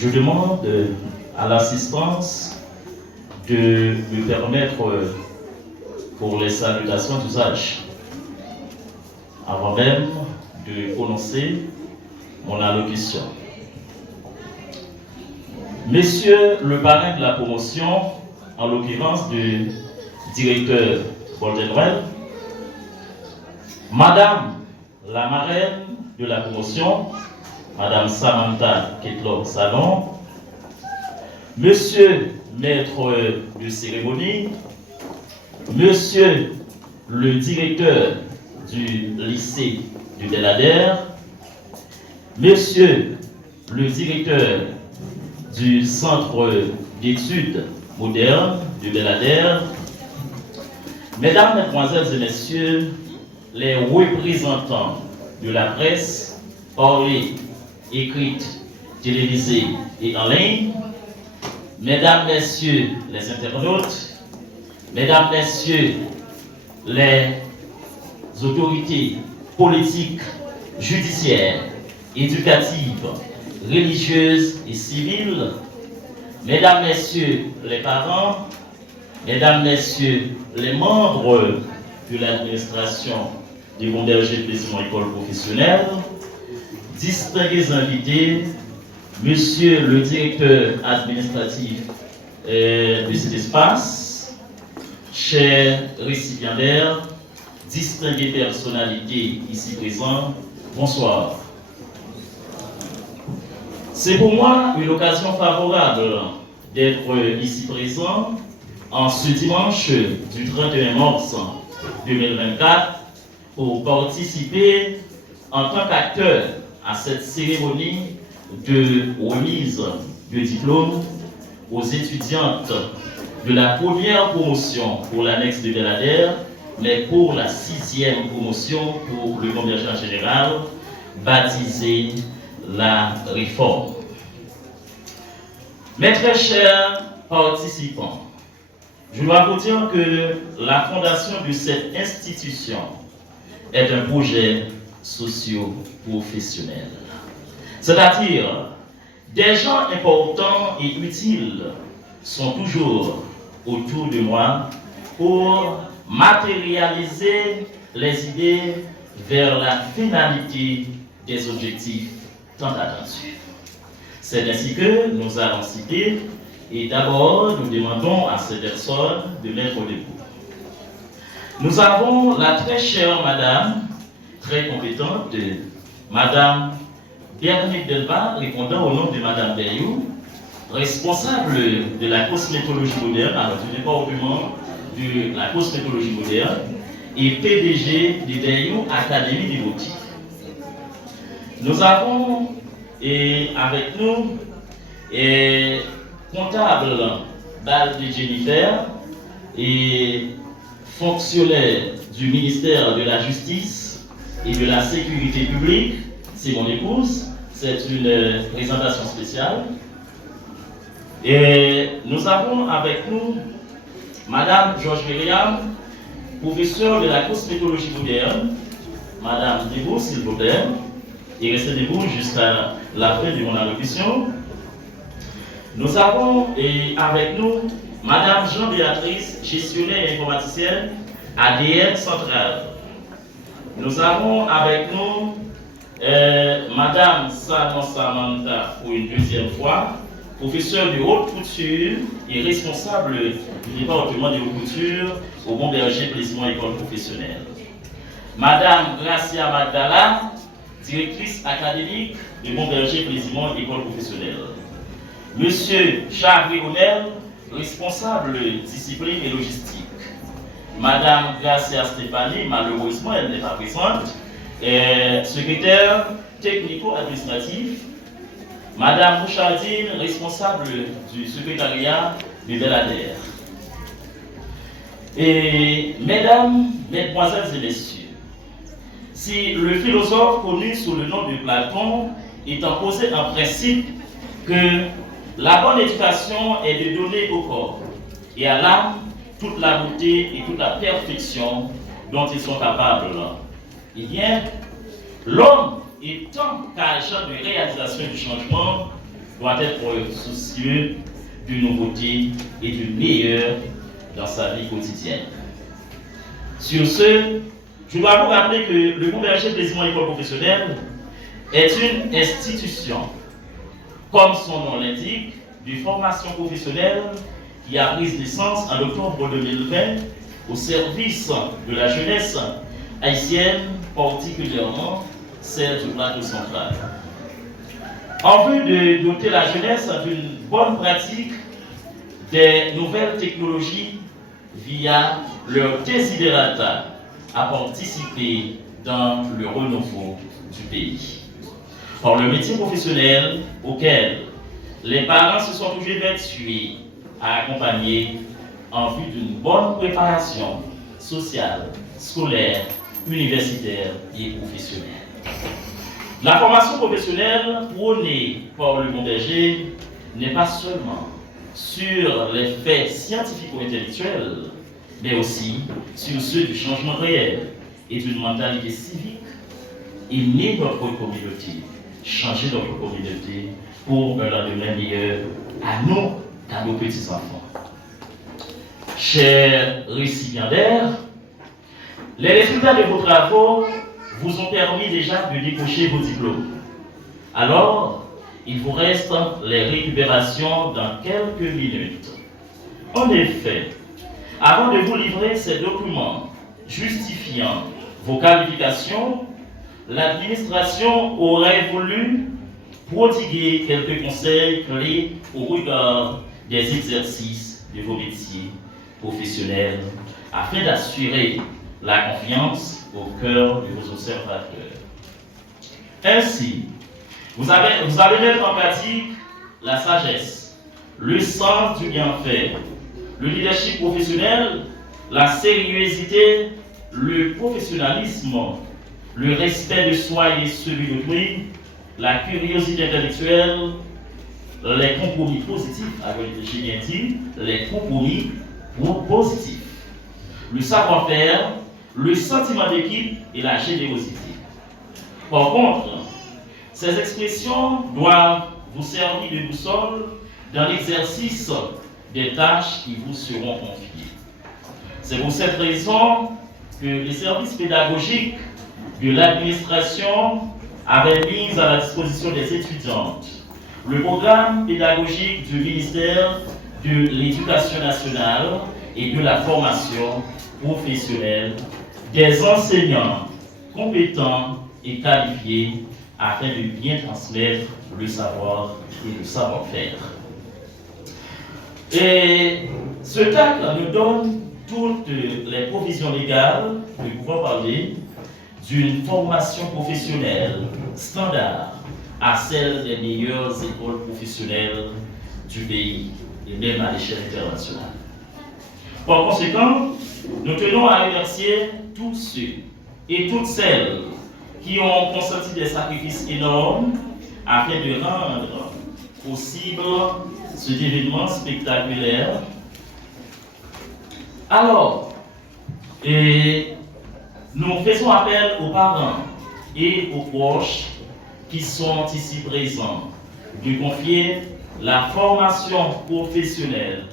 je demande à l'assistance de me permettre pour les salutations d'usage, avant même de prononcer mon allocution. Monsieur le parrain de la promotion, en l'occurrence du directeur Paul General, Madame la marraine de la promotion, Madame Samantha Ketlor Salon, Monsieur maître de cérémonie, Monsieur le directeur du lycée du Bel-Ader, Monsieur le directeur du centre d'études modernes du Bel-Ader, Mesdames, Mesdemoiselles et Messieurs, les représentants de la presse, parlée, écrite, télévisée et en ligne, Mesdames, Messieurs les internautes, Mesdames, Messieurs les autorités politiques, judiciaires, éducatives, religieuses et civiles, Mesdames, Messieurs les parents, Mesdames, Messieurs les membres de l'administration du Bon-Berger Plaisiment École Professionnelle, distingués invités, Monsieur le directeur administratif de cet espace, chers récipiendaires, distinguées personnalités ici présentes, bonsoir. C'est pour moi une occasion favorable d'être ici présent en ce dimanche du 31 mars 2024 pour participer en tant qu'acteur à cette cérémonie de remise de diplôme aux étudiantes de la première promotion pour l'annexe de Bel-Ader, mais pour la 6e promotion pour le Bon-Berger en général, baptisée la réforme. Mes très chers participants, je dois vous dire que la fondation de cette institution est un projet socio-professionnel. C'est-à-dire, des gens importants et utiles sont toujours autour de moi pour matérialiser les idées vers la finalité des objectifs tant attendus. C'est ainsi que nous allons citer, et d'abord nous demandons à ces personnes de mettre debout. Nous avons la très chère madame, très compétente, madame Bernadette Delva, répondant au nom de madame Bayou, responsable de la cosmétologie moderne, alors du département de la cosmétologie moderne, et PDG de Bayou Académie des Boutiques. Nous avons avec nous comptable Balde Jennifer et fonctionnaire du ministère de la Justice et de la Sécurité publique, c'est mon épouse, c'est une présentation spéciale. Et nous avons avec nous Madame Georges Myriam, professeure de la cosmétologie moderne. Madame, debout s'il vous plaît, et restez debout jusqu'à la fin de mon allocution. Nous avons avec nous Madame Jean-Béatrice, gestionnaire informaticienne ADN Centrale. Nous avons avec nous Madame Samantha pour une deuxième fois, professeure de haute couture et responsable du département de haute couture au Bon-Berger Plaisiment École Professionnelle. Madame Gracia Magdala, directrice académique de Bon-Berger Plaisiment École Professionnelle. Monsieur Charles Romel, responsable discipline et logistique. Madame Gracia Stéphanie, malheureusement elle n'est pas présente, secrétaire technico-administratif. Madame Bouchardine, responsable du secrétariat du Bel-Ader. Et mesdames, mesdemoiselles et messieurs, si le philosophe connu sous le nom de Platon étant posé en principe que la bonne éducation est de donner au corps et à l'âme toute la beauté et toute la perfection dont ils sont capables, eh bien, l'homme étant qu'agent de réalisation du changement doit être soucieux d'une nouveauté et du meilleur dans sa vie quotidienne. Sur ce, je dois vous rappeler que le Bon Berger Plaisir École Professionnelle est une institution, comme son nom l'indique, de formation professionnelle qui a pris naissance en octobre 2020 au service de la jeunesse haïtienne, particulièrement celle du plateau central. En vue de doter la jeunesse d'une bonne pratique des nouvelles technologies via leur desiderata à participer dans le renouveau du pays. Par le métier professionnel auquel les parents se sont toujours vertués à accompagner en vue d'une bonne préparation sociale, scolaire, universitaire et professionnelle. La formation professionnelle prônée par le Bon Berger n'est pas seulement sur les faits scientifiques ou intellectuels, mais aussi sur ceux du changement réel et d'une mentalité civique. Aimer notre communauté, changer notre communauté pour un lendemain meilleur à nous, à nos petits-enfants. Chers récipiendaires, les résultats de vos travaux vous ont permis déjà de décocher vos diplômes. Alors, il vous reste les récupérations dans quelques minutes. En effet, avant de vous livrer ces documents justifiant vos qualifications, l'administration aurait voulu prodiguer quelques conseils clés au regard des exercices de vos métiers professionnels afin d'assurer la confiance au cœur de vos observateurs. Ainsi, vous allez mettre en pratique la sagesse, le sens du bienfait, le leadership professionnel, la sérieuxité, le professionnalisme, le respect de soi et celui d'autrui, la curiosité intellectuelle, les compromis positifs, j'ai bien dit, les compromis positifs, le savoir-faire, le sentiment d'équipe et la générosité. Par contre, ces expressions doivent vous servir de boussole dans l'exercice des tâches qui vous seront confiées. C'est pour cette raison que les services pédagogiques de l'administration avaient mis à la disposition des étudiantes le programme pédagogique du ministère de l'Éducation nationale et de la formation professionnelle des enseignants compétents et qualifiés afin de bien transmettre le savoir et le savoir-faire. Et ce TAC nous donne toutes les provisions légales de pouvoir parler d'une formation professionnelle standard à celle des meilleures écoles professionnelles du pays et même à l'échelle internationale. Par conséquent, nous tenons à remercier tous ceux et toutes celles qui ont consenti des sacrifices énormes afin de rendre possible cet événement spectaculaire. Alors, nous faisons appel aux parents et aux proches qui sont ici présents de confier la formation professionnelle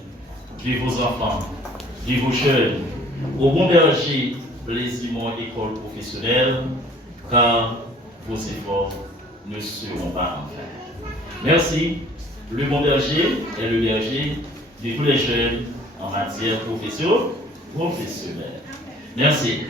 de vos enfants, de vos jeunes, au Bon Berger Plaisir École Professionnelle, car vos efforts ne seront pas en vain. Merci. Le Bon Berger est le berger de tous les jeunes en matière professionnelle. Merci.